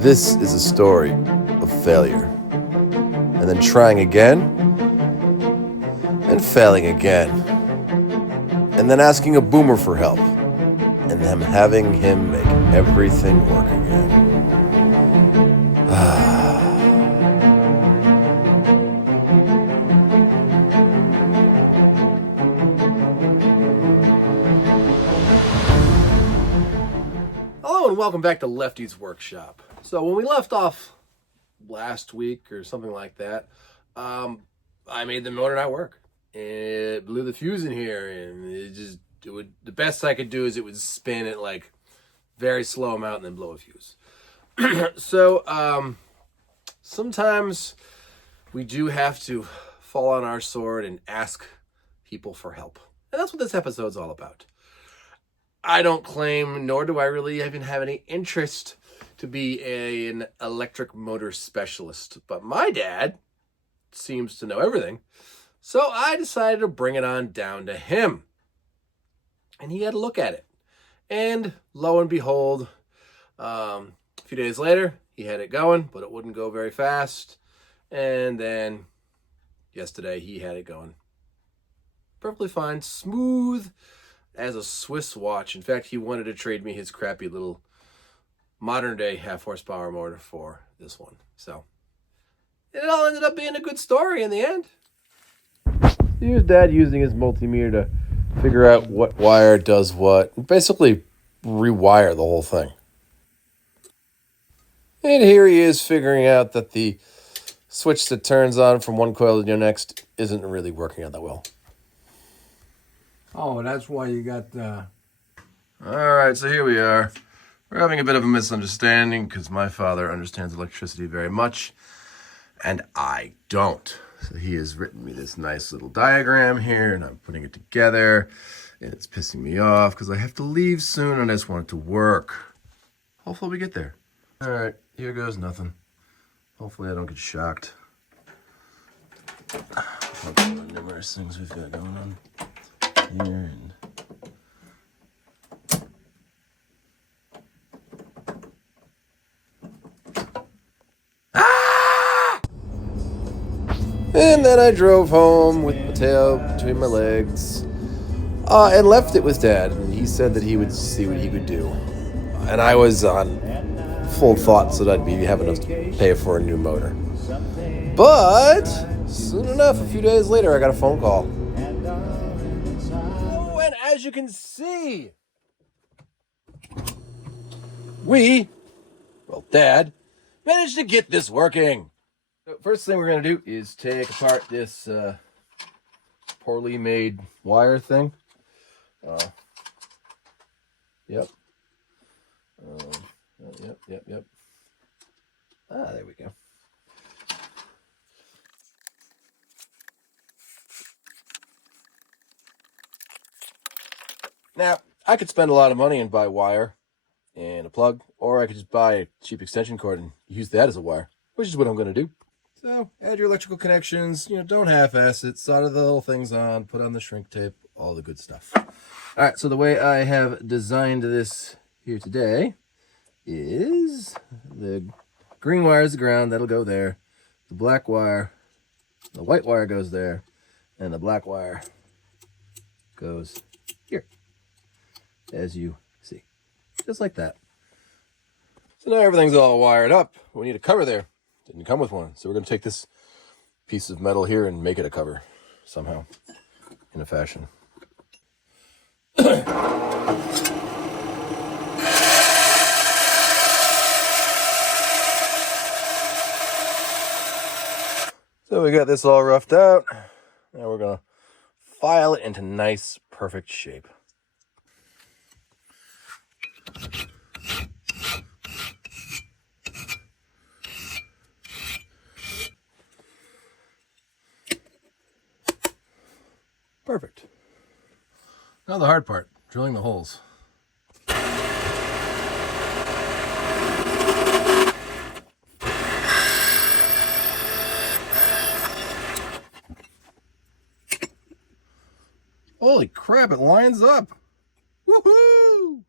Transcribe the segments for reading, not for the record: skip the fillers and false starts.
This is a story of failure, and then trying again, and failing again, and then asking a boomer for help, and them having him make everything work again. Hello and welcome back to Lefty's Workshop. So when we left off last week or something like that, I made the motor not work. It blew the fuse in here, and the best I could do is it would spin at like very slow amount and then blow a fuse. So sometimes we do have to fall on our sword and ask people for help. And that's what this episode's all about. I don't claim, nor do I really even have any interest to be an electric motor specialist, but my dad seems to know everything. So I decided to bring it on down to him. And he had a look at it. And lo and behold, a few days later, he had it going, but it wouldn't go very fast. And then yesterday, he had it going perfectly fine, smooth as a Swiss watch. In fact, he wanted to trade me his crappy little modern day half horsepower motor for this one. So it all ended up being a good story in the end. Here's Dad using his multimeter to figure out what wire does what. Basically rewire the whole thing. And here he is figuring out that the switch that turns on from one coil to the next isn't really working out that well. Oh, that's why you got All right, so here we are. We're having a bit of a misunderstanding because my father understands electricity very much and I don't. So he has written me this nice little diagram here and I'm putting it together and it's pissing me off because I have to leave soon and I just want it to work. Hopefully we get there. All right, here goes nothing. Hopefully I don't get shocked. Look at the numerous things we've got going on here and and then I drove home with my tail between my legs and left it with Dad. And he said that he would see what he could do. And I was on full thoughts that I'd be having to pay for a new motor. But soon enough, a few days later, I got a phone call. Oh, and as you can see, Dad, managed to get this working. So first thing we're going to do is take apart this poorly made wire thing. Yep. Yep. There we go. Now, I could spend a lot of money and buy wire and a plug, or I could just buy a cheap extension cord and use that as a wire, which is what I'm going to do. So, add your electrical connections, don't half-ass it, solder the little things on, put on the shrink tape, all the good stuff. All right, so the way I have designed this here today is the green wire is the ground, that'll go there. The black wire, the white wire goes there, and the black wire goes here, as you see, just like that. So now everything's all wired up. We need a cover there. Didn't come with one, so we're going to take this piece of metal here and make it a cover somehow, in a fashion. So we got this all roughed out. Now we're going to file it into nice, perfect shape. Perfect. Now the hard part, drilling the holes. Holy crap, it lines up. Woohoo!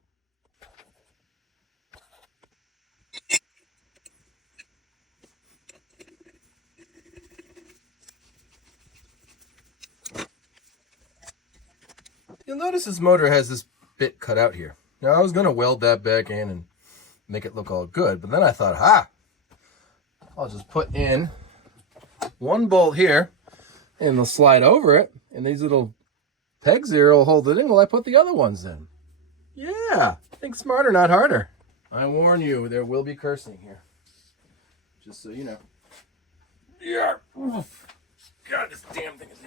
notice this motor has this bit cut out here. Now, I was going to weld that back in and make it look all good, but then I thought, I'll just put in one bolt here, and they'll slide over it, and these little pegs here will hold it in while I put the other ones in. Yeah, think smarter, not harder. I warn you, there will be cursing here. Just so you know. Yeah. God, this damn thing is...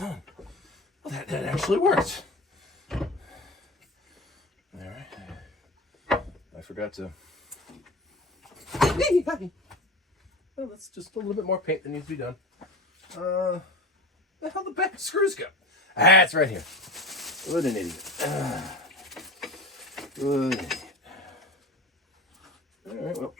Well, that actually worked. All right. I forgot to... Well, that's just a little bit more paint that needs to be done. Where the hell the back screws go? It's right here. What an idiot. What an idiot. All right, well.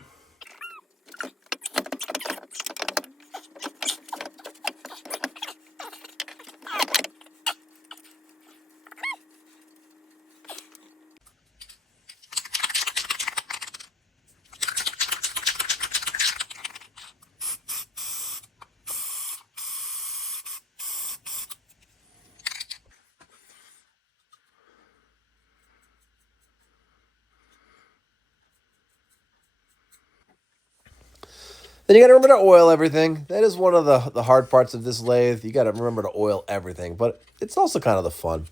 Then you got to remember to oil everything. That is one of the hard parts of this lathe. You got to remember to oil everything, but it's also kind of the fun.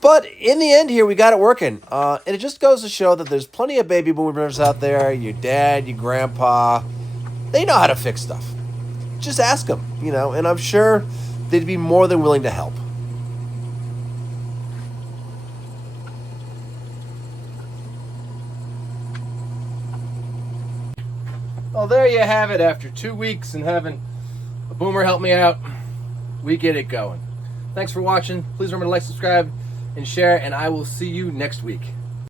But in the end here, we got it working. And it just goes to show that there's plenty of baby boomers out there, your dad, your grandpa. They know how to fix stuff. Just ask them, and I'm sure they'd be more than willing to help. Well, there you have it. After 2 weeks and having a boomer help me out, we get it going. Thanks for watching. Please remember to like, subscribe, and share, and I will see you next week.